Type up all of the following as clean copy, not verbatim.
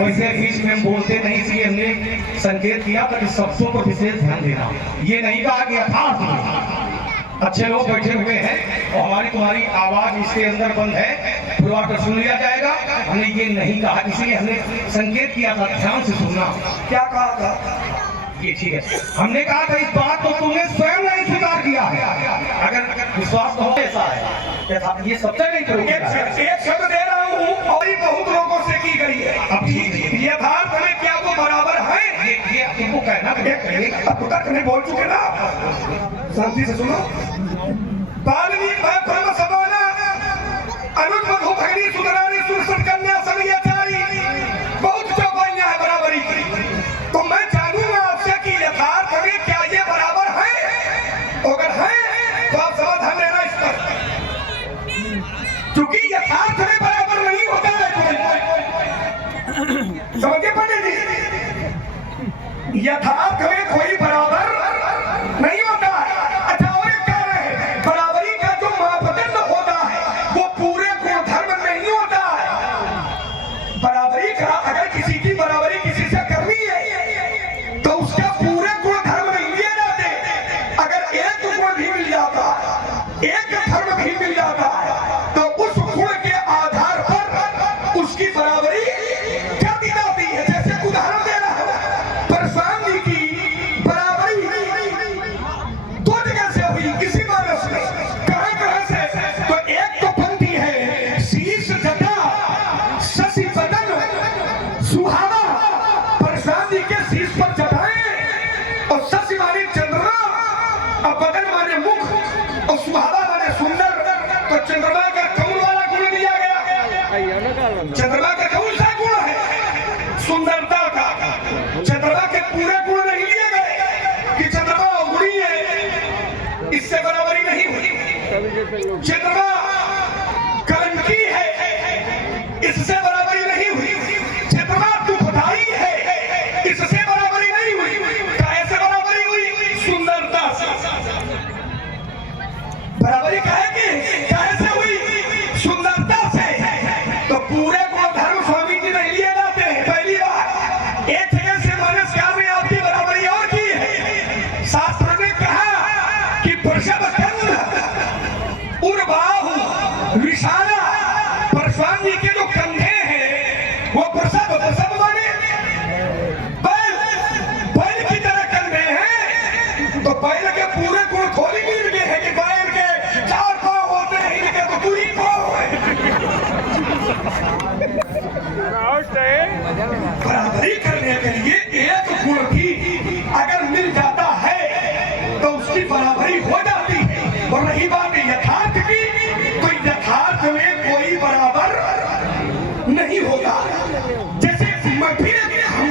वैसे बीच में हम बोलते नहीं, इसलिए हमने संकेत किया ताकि शब्दों पर विशेष ध्यान देना। ये नहीं कहा कि यथार्थ अच्छे लोग बैठे हुए हैं और हमारी तुम्हारी आवाज इसके अंदर बंद है, फिर आकर सुन लिया जाएगा। हमने ये नहीं कहा, इसलिए हमने संकेत किया था ध्यान से सुनना। क्या कहा था? ये ठीक है। हमने कहा था इस बात को तुमने स्वयं नहीं स्वीकार किया है। अगर विश्वास तो ऐसा है, ये सत्य नहीं करोगे। एक शब्द दे रहा हूँ और ये बहुत लोगों से की गई है। अब यथार्थ में क्या वो बराबर है? ये तुमको कहना अब तक नहीं बोल चुके ना, शांति से सुनो। बाल्मीकि ब्रह्म समाना अनुज मधु भगिनी सुतरानी सुरसट कन्या समयाचारी, बहुत चौपाइयां है बराबरी की। तो मैं जानूंगा आपसे कि यथार्थ में क्या ये बराबर है? अगर है तो आप समाधान लेना इस पर, क्योंकि यथार्थ में बराबर नहीं होता है कोई। समझिए पंडित जी, यथार्थ में कोई बराबर नहीं होता है। अच्छा, और एक कारण है, बराबरी का जो मापदंड होता है वो पूरे गुणधर्म नहीं होता है। बराबरी का अगर किसी की बराबरी किसी से करनी है तो उसका पूरे गुणधर्म नहीं लिए जाते। अगर एक गुण भी मिल जाता है, एक धर्म भी मिल जाता है, तो उस गुण के आधार पर उसकी बराबरी कर दी जाती है। जैसे उदाहरण दे रहा है, परशुराम जी की बराबरी दो जगह से हुई किसी मानस में। कहां से? तो एक तो पंक्ति है, शीश जटा शशि बदन सुहावा। परशुराम जी के शीश पर जटाएं और शशि माने चंद्रमा और बदन माने मुख और सुहावा माने सुंदर। तो चंद्रमा का कौन वाला गुण दिया गया? चंद्रमा का कौन सा गुण है? सुंदरता का। चंद्रमा के पूरे गुण नहीं लिए गए कि चंद्रमा अवगुणी है, इससे बराबरी नहीं हुई। चंद्रमा कलंकी है, इससे बराबरी नहीं हुई। चंद्रमा दुखदाई है, इससे बराबरी नहीं हुई। कैसे बराबरी हुई? सुंदरता से बराबरी कैसे हुई? सुंदरता से। तो पूरे गुणधर्म स्वामी जी नहीं लिए जाते हैं। पहली बात, एक जगह से मानसकार ने आपकी बराबरी और की है। शास्त्र ने कहा कि वृषभ कंध उर्बाहु विशाला। परशुराम जी के जो कंधे हैं वो वृषभ माने बैल की तरह कंधे हैं। तो बैल के पूरे गुण थोड़ी मिल गए हैं कि बैल के 4 पांव होते हैं, इनके तो 2 ही पांव है। बराबरी करने के लिए एक गुण भी अगर मिल जाता है तो उसकी बराबरी हो जाती है। और रही बात यथार्थ की, तो यथार्थ में कोई बराबर नहीं होगा। जैसे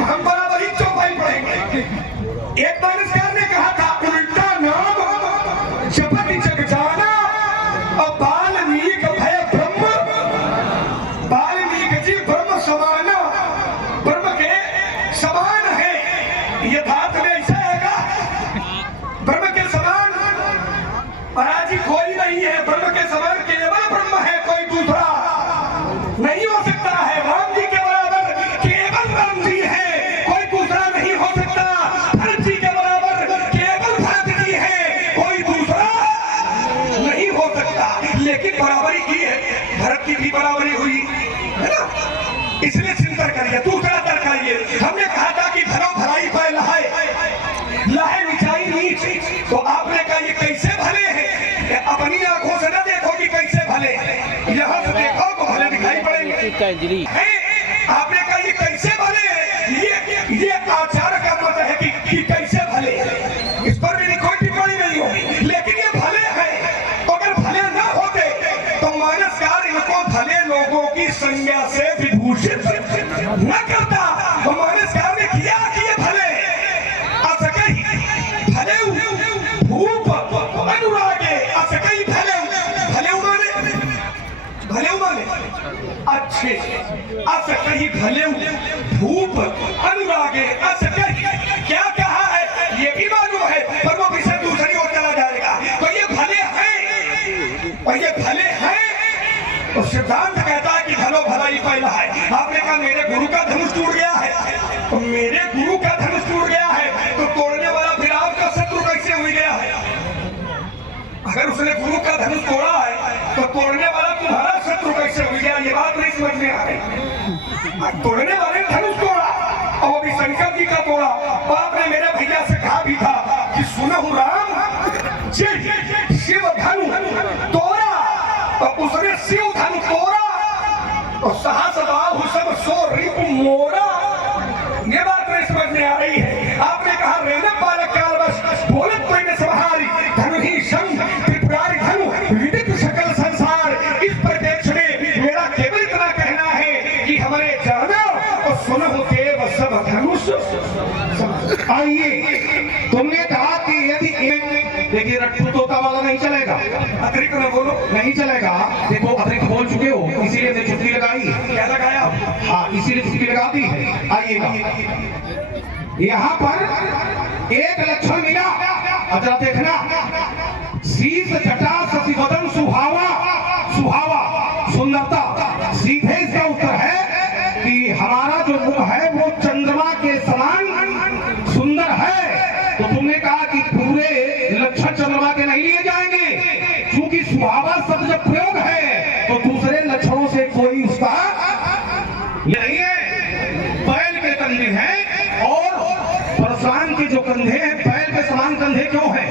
हम बराबरी चौपाई पढ़ेंगे। एक मानसकार ने कहा था, उल्टा नाम जपति जग जाना और बाल्मीकि भय ब्रह्म। बाल्मीकि जी ब्रह्म समाना, ब्रह्म के समान है। यथार्थ में ऐसा हैगा, ब्रह्म के समान महाराज जी कोई नहीं है। ब्रह्म के समान केवल ब्रह्म है, कोई दूसरा नहीं हो सकता है। राम जी के बराबर केवल राम जी है, कोई दूसरा नहीं हो सकता। भरत जी के बराबर केवल भरत जी है, कोई दूसरा नहीं हो सकता। लेकिन बराबरी की है, भरत की भी बराबरी हुई है ना। इसलिए चिंता करिए, दूसरा तर्क करिए। हमने कहा था कि भलो भलाई पे लहाए निचाई नीच। तो आपने कहा ये कैसे भले हैं? अपनी आंखों से न देखो कि कैसे भले, यहाँ से देखो तो भले दिखाई पड़ेंगे। आपने कहा ये कैसे भले हैं? ये आचार का मत है कि कैसे भले। इस पर मेरी कोई टिप्पणी नहीं होगी, लेकिन ये भले हैं। अगर भले न होते तो मानसकार इनको भले लोगों की संज्ञा से विभूषित न करता। तो मानसकार ने किया कि ये भले असकई भले भूप अनुरागे असकई भले माने अच्छे असकई भले भूप अनुरागे असकई। क्या कहा है ये भी मालूम है, पर वो विषय दूसरी ओर चला जाएगा। तो ये भले हैं, और ये भले हैं तो सिद्धांत कहता है कि भलो भलाई पहला है। आपने का मेरे गुरु का धनुष टूट गया है, तो मेरे गुरु का धनुष टूट गया है तो तोड़ने वाला फिर आपका शत्रु कैसे हो गया है? अगर उसने गुरु का धनुष तोड़ा है तो तोड़ने वाला तुम्हारा शत्रु कैसे हो गया? ये बात नहीं समझ में आ रही। तोड़ने वाले ने धनुष तोड़ा और वो भी शंकर जी का तोड़ा। बाप ने मेरे भैया से कहा भी था कि सुनो राम शिव धनु तोड़ा, तो उसने शिव धनु तोड़ा तो सहस बाहु सब सो रिपु मोरा। ये बात नहीं समझ में आ रही है। आपने कहा रेने बालक काल बस बोलत कोई न संहारी, धनु ही संग त्रिपुरारी धनु विदित सकल संसार। इस परिप्रेक्ष्य में मेरा केवल इतना कहना है कि हमारे जाना और सुनो देव सब धनुष। आइए, तुमने कहा कि यदि देखिए रट्टू तोता वाला नहीं चलेगा, अतिरिक्त न बोलो, नहीं चलेगा। देखो अतिरिक्त बोल चुके हो, इसीलिए मैंने छुट्टी लगाई है। क्या लगाया? हाँ, इसीलिए छुट्टी लगा दी है। आइएगा, यहाँ पर एक लक्षण मिला, जरा देखना। शीश जटा सतिवदन सुहावा, सुहावा सुंदरता। सीधे इसका उत्तर है कि हमारा जो मुख है वो चंद्रमा के समान सुंदर है। तो तुमने कहा कि पूरे लक्षण चंद्रमा के नहीं लिए जाएंगे, क्योंकि सुहावा शब्द जब प्रयोग है तो दूसरे लक्षणों से कोई उसका नहीं है। बैल के कंधे हैं और परशुराम के जो कंधे हैं बैल के समान कंधे क्यों हैं?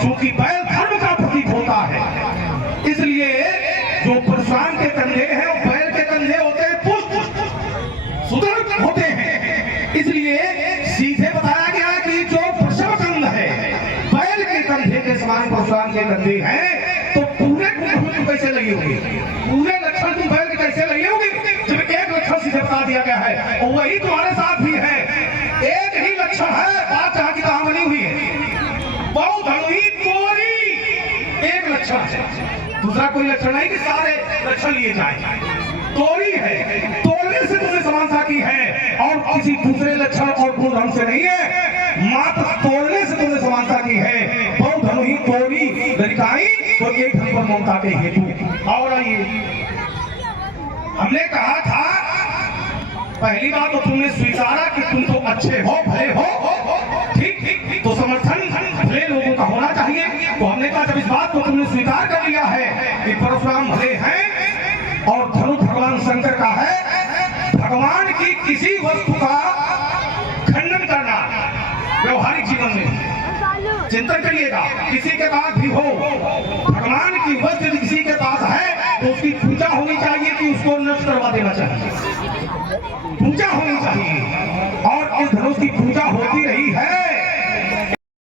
क्योंकि बैल धर्म का प्रतीक होता है। इसलिए जो परशुराम के कंधे हैं वो बैल के कंधे होते हैं, पुष्ट सुदृढ़ होते हैं। इसलिए सीधे बताया गया कि जो वृषभ कंध है बैल के कंधे के समान परशुराम के कंधे हैं, तो पूरे तुम कैसे लगे होंगे? पूरे लक्षण तुम बैल के कैसे लगे होंगे जब एक लक्षण सीधे बता दिया गया है और वही तुम्हारे साथ भी है। एक ही लक्षण है, बात जहां की कहां बनी हुई है। बहु धनुही तोरी एक लक्षण है, दूसरा कोई लक्षण नहीं कि सारे लक्षण लिए जाए। तोरी है, तोड़ने से तुमने समानता की है और किसी दूसरे लक्षण और गुण ढंग से नहीं है, मात्र तोड़ने से तुमने समानता की है। बहु धनुही तोरी लड़काई तो एक धन पर ममता के हेतु। और आइए, हमने कहा था पहली बात तो तुमने स्वीकारा कि तुम तो अच्छे हो, भले हो, ठीक, तो समर्थन भले लोगों का होना चाहिए। तो हमने कहा जब इस बात को तुमने स्वीकार कर लिया है कि परशुराम भले हैं और धनु भगवान शंकर का है, भगवान की किसी वस्तु का खंडन करना व्यवहारिक जीवन में चिंतन करिएगा। किसी के पास भी हो, भगवान की वस्तु यदि किसी के पास है तो उसकी पूजा होनी चाहिए कि उसको नष्ट करवा देना चाहिए, पूजा होनी चाहिए।